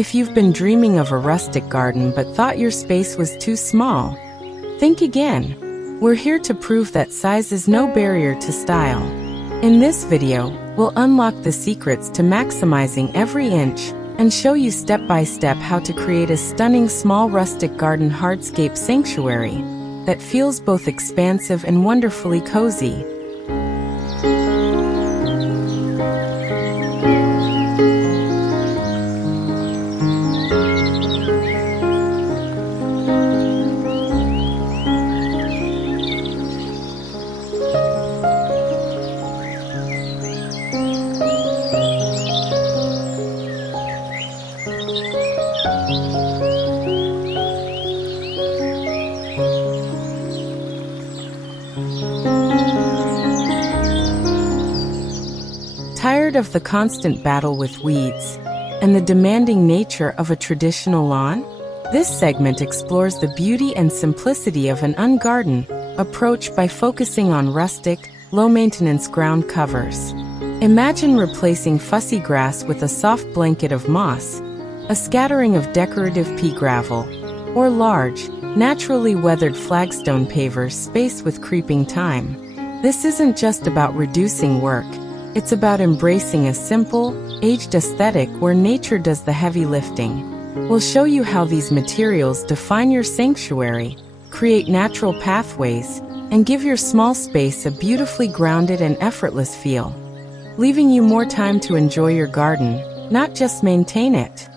If you've been dreaming of a rustic garden but thought your space was too small, think again. We're here to prove that size is no barrier to style. In this video, we'll unlock the secrets to maximizing every inch and show you step by step how to create a stunning small rustic garden hardscape sanctuary that feels both expansive and wonderfully cozy. Tired of the constant battle with weeds and the demanding nature of a traditional lawn? This segment explores the beauty and simplicity of an ungarden approach by focusing on rustic, low-maintenance ground covers. Imagine replacing fussy grass with a soft blanket of moss, a scattering of decorative pea gravel, or large, naturally weathered flagstone pavers spaced with creeping thyme. This isn't just about reducing work. It's about embracing a simple, aged aesthetic where nature does the heavy lifting. We'll show you how these materials define your sanctuary, create natural pathways, and give your small space a beautifully grounded and effortless feel, leaving you more time to enjoy your garden, not just maintain it.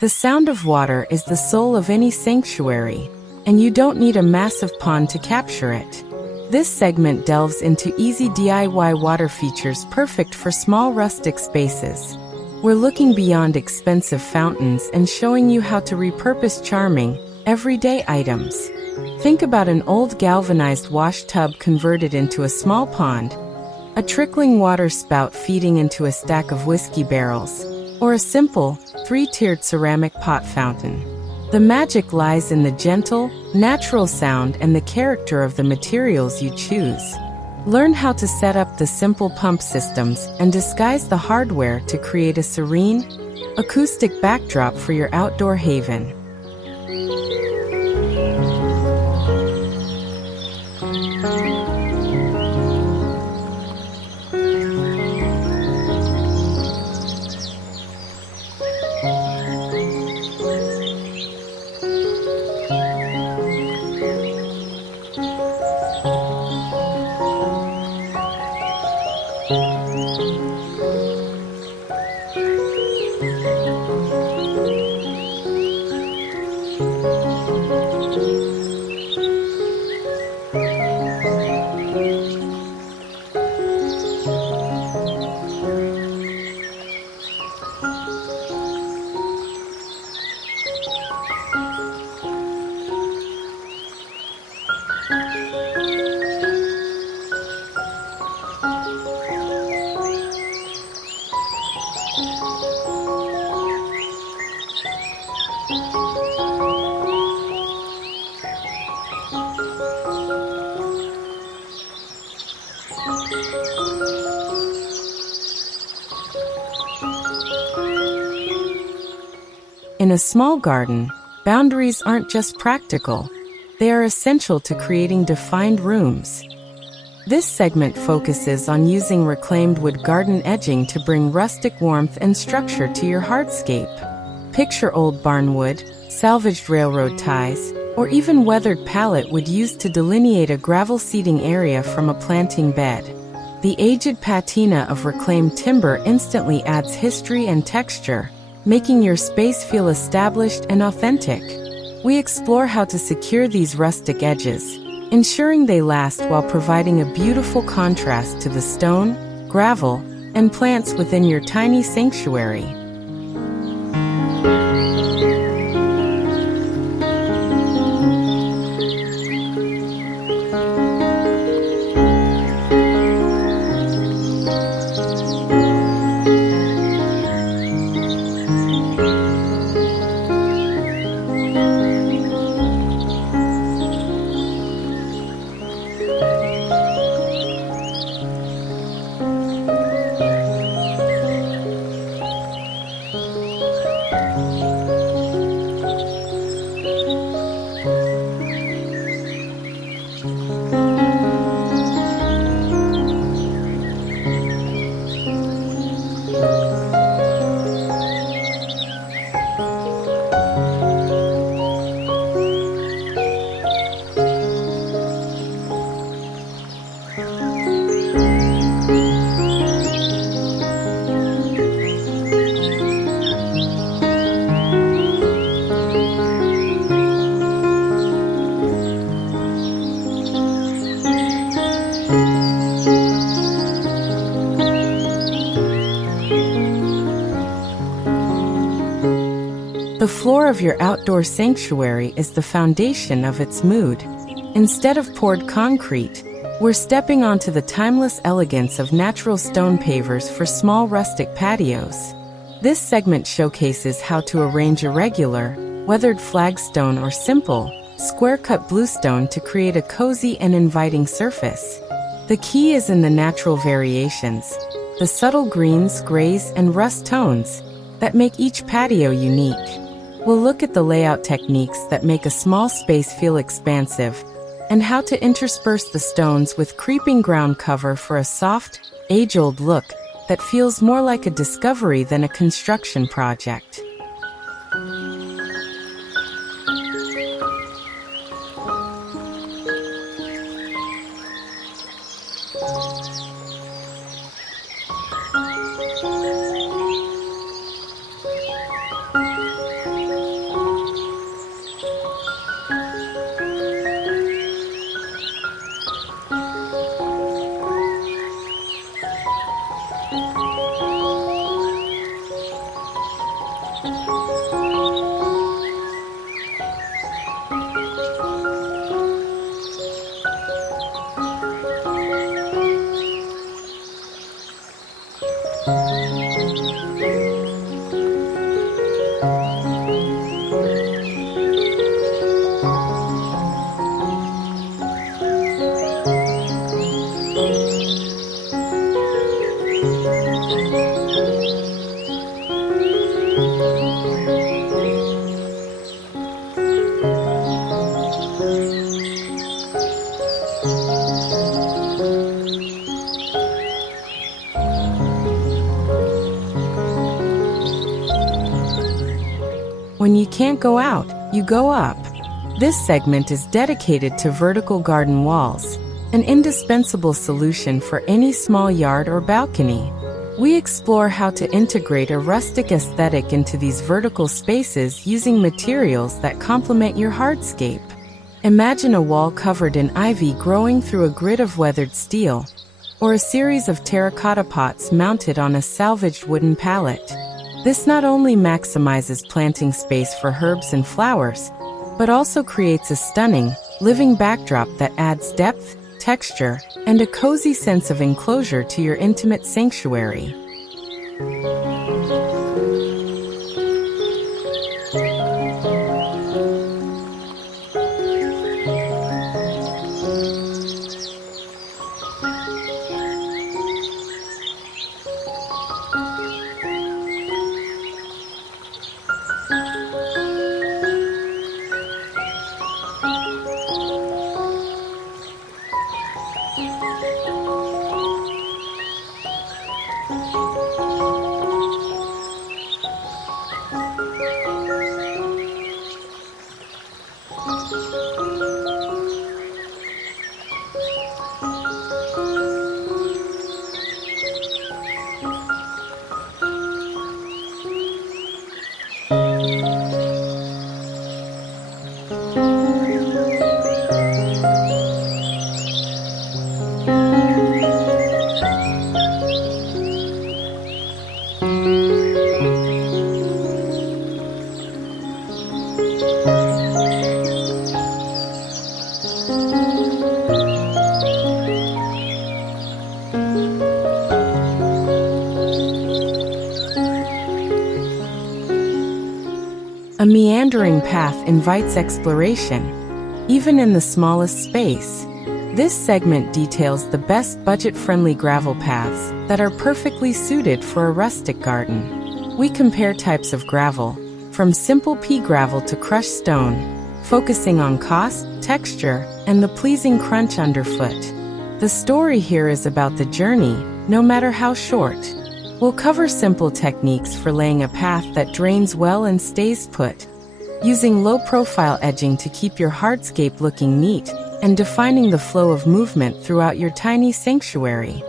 The sound of water is the soul of any sanctuary, and you don't need a massive pond to capture it. This segment delves into easy DIY water features perfect for small rustic spaces. We're looking beyond expensive fountains and showing you how to repurpose charming, everyday items. Think about an old galvanized wash tub converted into a small pond, a trickling water spout feeding into a stack of whiskey barrels, or a simple, three-tiered ceramic pot fountain. The magic lies in the gentle, natural sound and the character of the materials you choose. Learn how to set up the simple pump systems and disguise the hardware to create a serene, acoustic backdrop for your outdoor haven. In a small garden, boundaries aren't just practical, They are essential to creating defined rooms. This segment focuses on using reclaimed wood garden edging to bring rustic warmth and structure to your hardscape. Picture old barnwood, salvaged railroad ties, or even weathered pallet wood used to delineate a gravel seating area from a planting bed. The aged patina of reclaimed timber instantly adds history and texture, making your space feel established and authentic. We explore how to secure these rustic edges, ensuring they last while providing a beautiful contrast to the stone, gravel, and plants within your tiny sanctuary. The floor of your outdoor sanctuary is the foundation of its mood. Instead of poured concrete, we're stepping onto the timeless elegance of natural stone pavers for small rustic patios. This segment showcases how to arrange irregular, weathered flagstone or simple, square-cut bluestone to create a cozy and inviting surface. The key is in the natural variations, the subtle greens, grays, and rust tones that make each patio unique. We'll look at the layout techniques that make a small space feel expansive, and how to intersperse the stones with creeping ground cover for a soft, age-old look that feels more like a discovery than a construction project. When you can't go out, you go up. This segment is dedicated to vertical garden walls, an indispensable solution for any small yard or balcony. We explore how to integrate a rustic aesthetic into these vertical spaces using materials that complement your hardscape. Imagine a wall covered in ivy growing through a grid of weathered steel, or a series of terracotta pots mounted on a salvaged wooden pallet. This not only maximizes planting space for herbs and flowers, but also creates a stunning, living backdrop that adds depth, texture, and a cozy sense of enclosure to your intimate sanctuary. A meandering path invites exploration, even in the smallest space. This segment details the best budget-friendly gravel paths that are perfectly suited for a rustic garden. We compare types of gravel, from simple pea gravel to crushed stone, focusing on cost, texture, and the pleasing crunch underfoot. The story here is about the journey, no matter how short. We'll cover simple techniques for laying a path that drains well and stays put, using low-profile edging to keep your hardscape looking neat, and defining the flow of movement throughout your tiny sanctuary.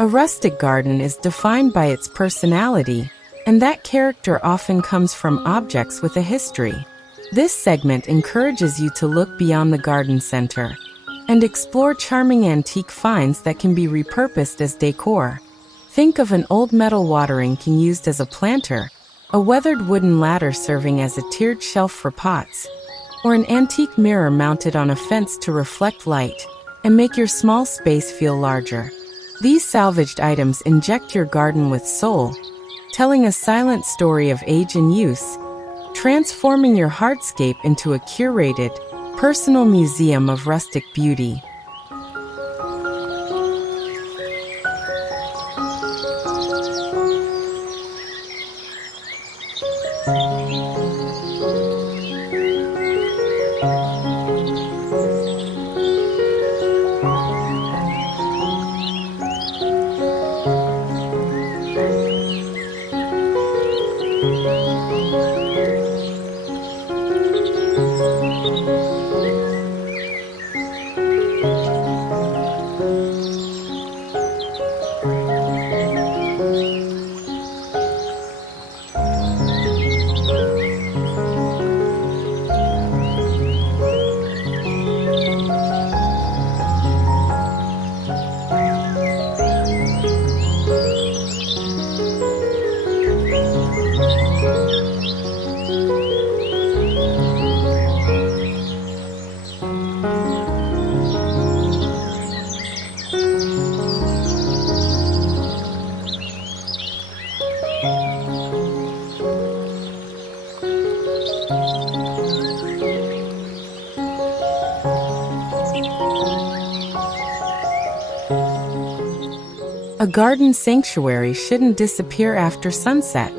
A rustic garden is defined by its personality, and that character often comes from objects with a history. This segment encourages you to look beyond the garden center and explore charming antique finds that can be repurposed as decor. Think of an old metal watering can used as a planter, a weathered wooden ladder serving as a tiered shelf for pots, or an antique mirror mounted on a fence to reflect light and make your small space feel larger. These salvaged items inject your garden with soul, telling a silent story of age and use, transforming your hardscape into a curated, personal museum of rustic beauty. A garden sanctuary shouldn't disappear after sunset.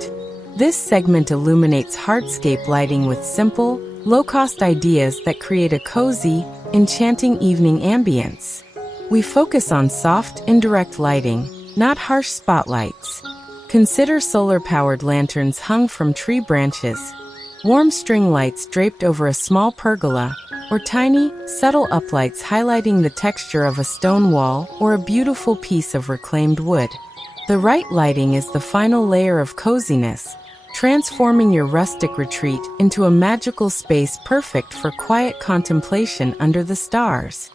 This segment illuminates hardscape lighting with simple, low-cost ideas that create a cozy, enchanting evening ambience. We focus on soft, indirect lighting, not harsh spotlights. Consider solar-powered lanterns hung from tree branches, warm string lights draped over a small pergola, or tiny, subtle uplights highlighting the texture of a stone wall or a beautiful piece of reclaimed wood. The right lighting is the final layer of coziness, transforming your rustic retreat into a magical space perfect for quiet contemplation under the stars.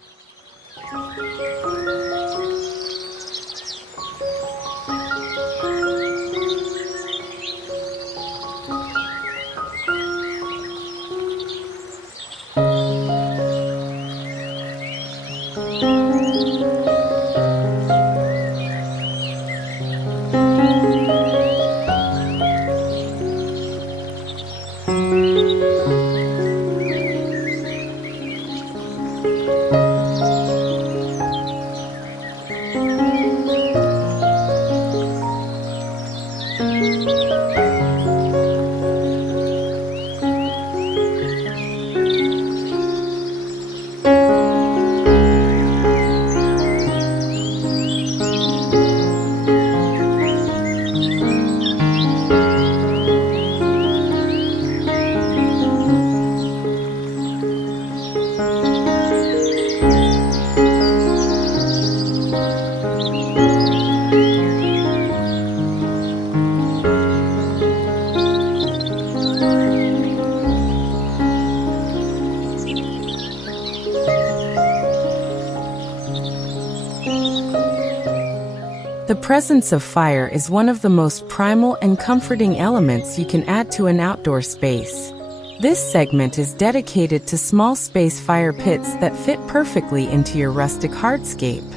The presence of fire is one of the most primal and comforting elements you can add to an outdoor space. This segment is dedicated to small space fire pits that fit perfectly into your rustic hardscape.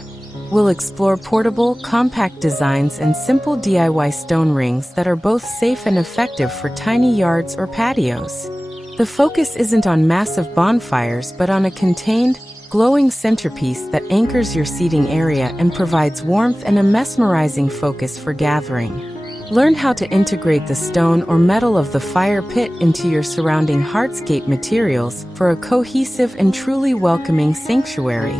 We'll explore portable, compact designs and simple DIY stone rings that are both safe and effective for tiny yards or patios. The focus isn't on massive bonfires but on a contained, glowing centerpiece that anchors your seating area and provides warmth and a mesmerizing focus for gathering. Learn how to integrate the stone or metal of the fire pit into your surrounding hardscape materials for a cohesive and truly welcoming sanctuary.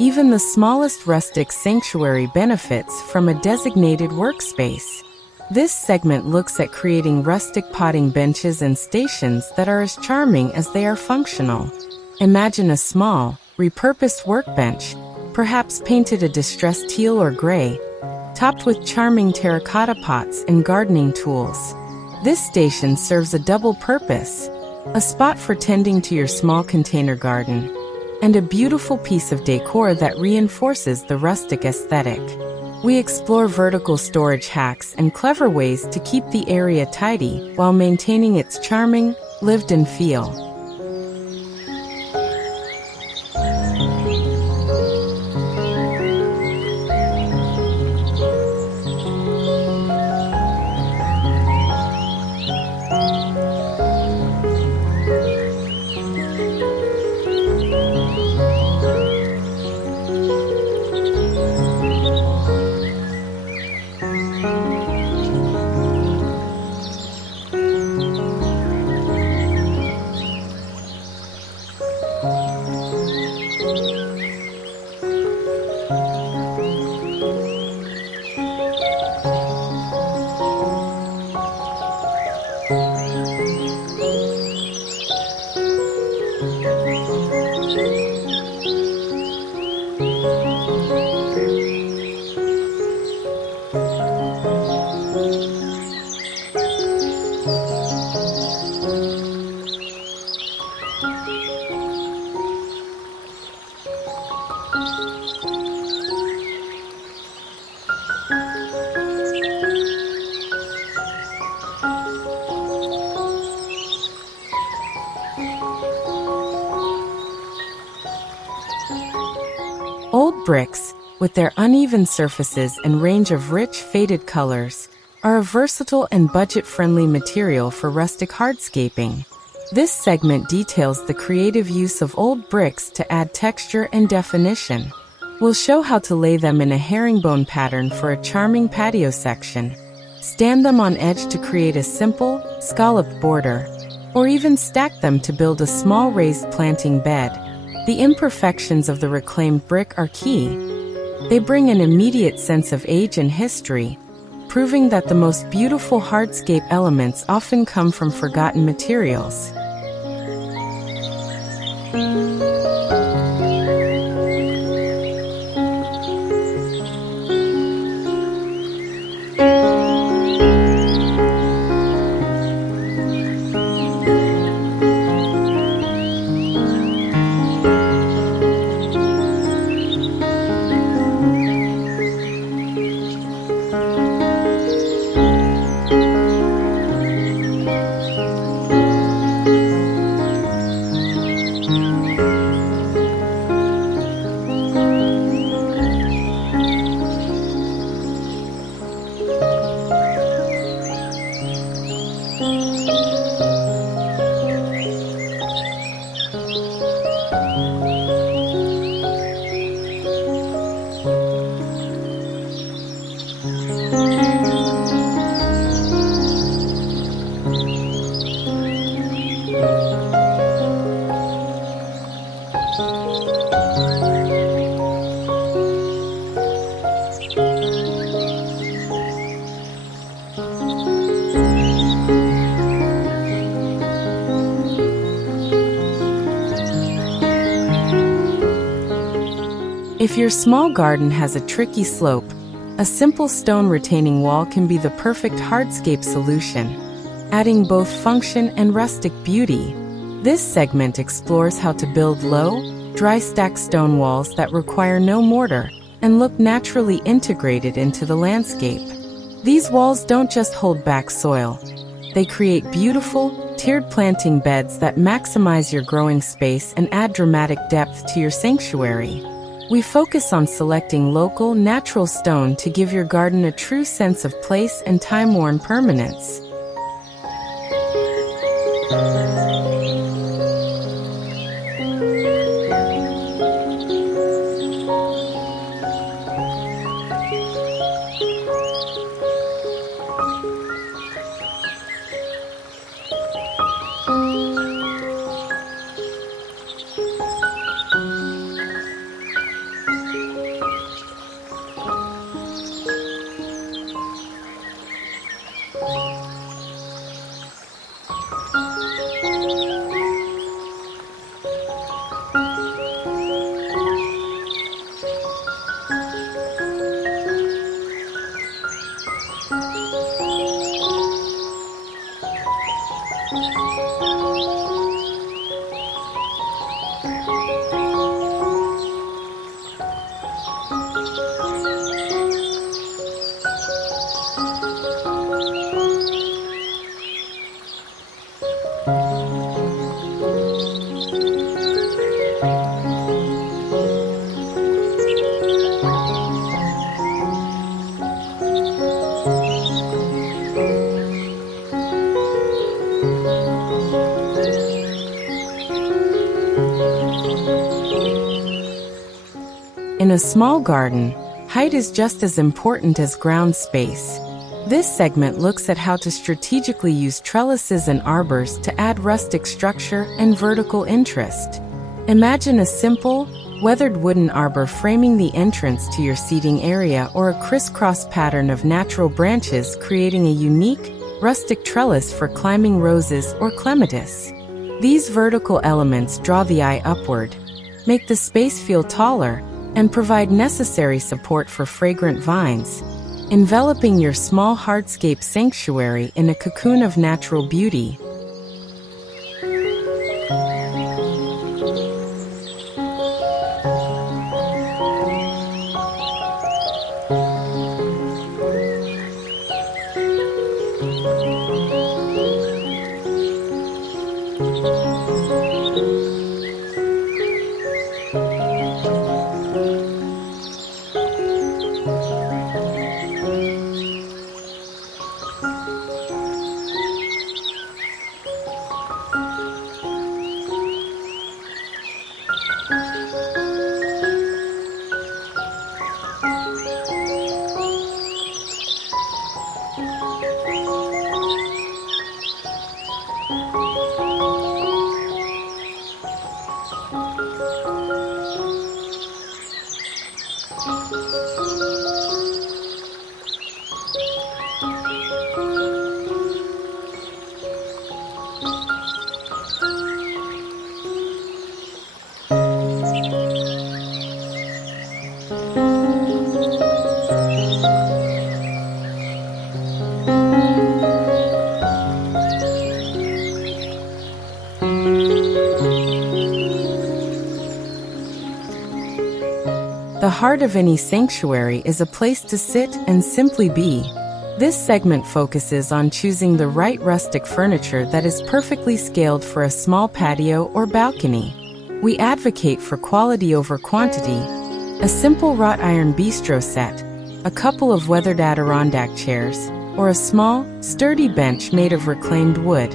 Even the smallest rustic sanctuary benefits from a designated workspace. This segment looks at creating rustic potting benches and stations that are as charming as they are functional. Imagine a small, repurposed workbench, perhaps painted a distressed teal or gray, topped with charming terracotta pots and gardening tools. This station serves a double purpose: a spot for tending to your small container garden, and a beautiful piece of decor that reinforces the rustic aesthetic. We explore vertical storage hacks and clever ways to keep the area tidy while maintaining its charming, lived-in feel. Old bricks, with their uneven surfaces and range of rich, faded colors, are a versatile and budget-friendly material for rustic hardscaping. This segment details the creative use of old bricks to add texture and definition. We'll show how to lay them in a herringbone pattern for a charming patio section. Stand them on edge to create a simple, scalloped border, or even stack them to build a small raised planting bed. The imperfections of the reclaimed brick are key. They bring an immediate sense of age and history, proving that the most beautiful hardscape elements often come from forgotten materials. If your small garden has a tricky slope, a simple stone retaining wall can be the perfect hardscape solution, adding both function and rustic beauty. This segment explores how to build low, dry stack stone walls that require no mortar and look naturally integrated into the landscape. These walls don't just hold back soil. They create beautiful, tiered planting beds that maximize your growing space and add dramatic depth to your sanctuary. We focus on selecting local, natural stone to give your garden a true sense of place and time-worn permanence. In a small garden, height is just as important as ground space. This segment looks at how to strategically use trellises and arbors to add rustic structure and vertical interest. Imagine a simple, weathered wooden arbor framing the entrance to your seating area, or a crisscross pattern of natural branches creating a unique, rustic trellis for climbing roses or clematis. These vertical elements draw the eye upward, make the space feel taller, and provide necessary support for fragrant vines, enveloping your small hardscape sanctuary in a cocoon of natural beauty. The heart of any sanctuary is a place to sit and simply be. This segment focuses on choosing the right rustic furniture that is perfectly scaled for a small patio or balcony. We advocate for quality over quantity. A simple wrought iron bistro set, a couple of weathered Adirondack chairs, or a small, sturdy bench made of reclaimed wood.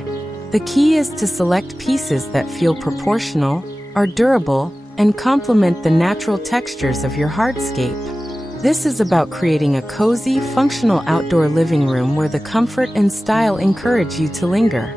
The key is to select pieces that feel proportional, are durable, and complement the natural textures of your hardscape. This is about creating a cozy, functional outdoor living room where the comfort and style encourage you to linger.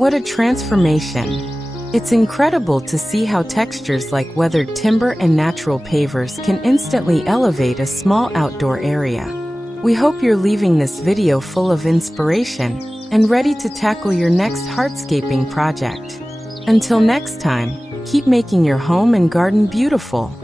What a transformation! It's incredible to see how textures like weathered timber and natural pavers can instantly elevate a small outdoor area. We hope you're leaving this video full of inspiration and ready to tackle your next hardscaping project. Until next time, keep making your home and garden beautiful.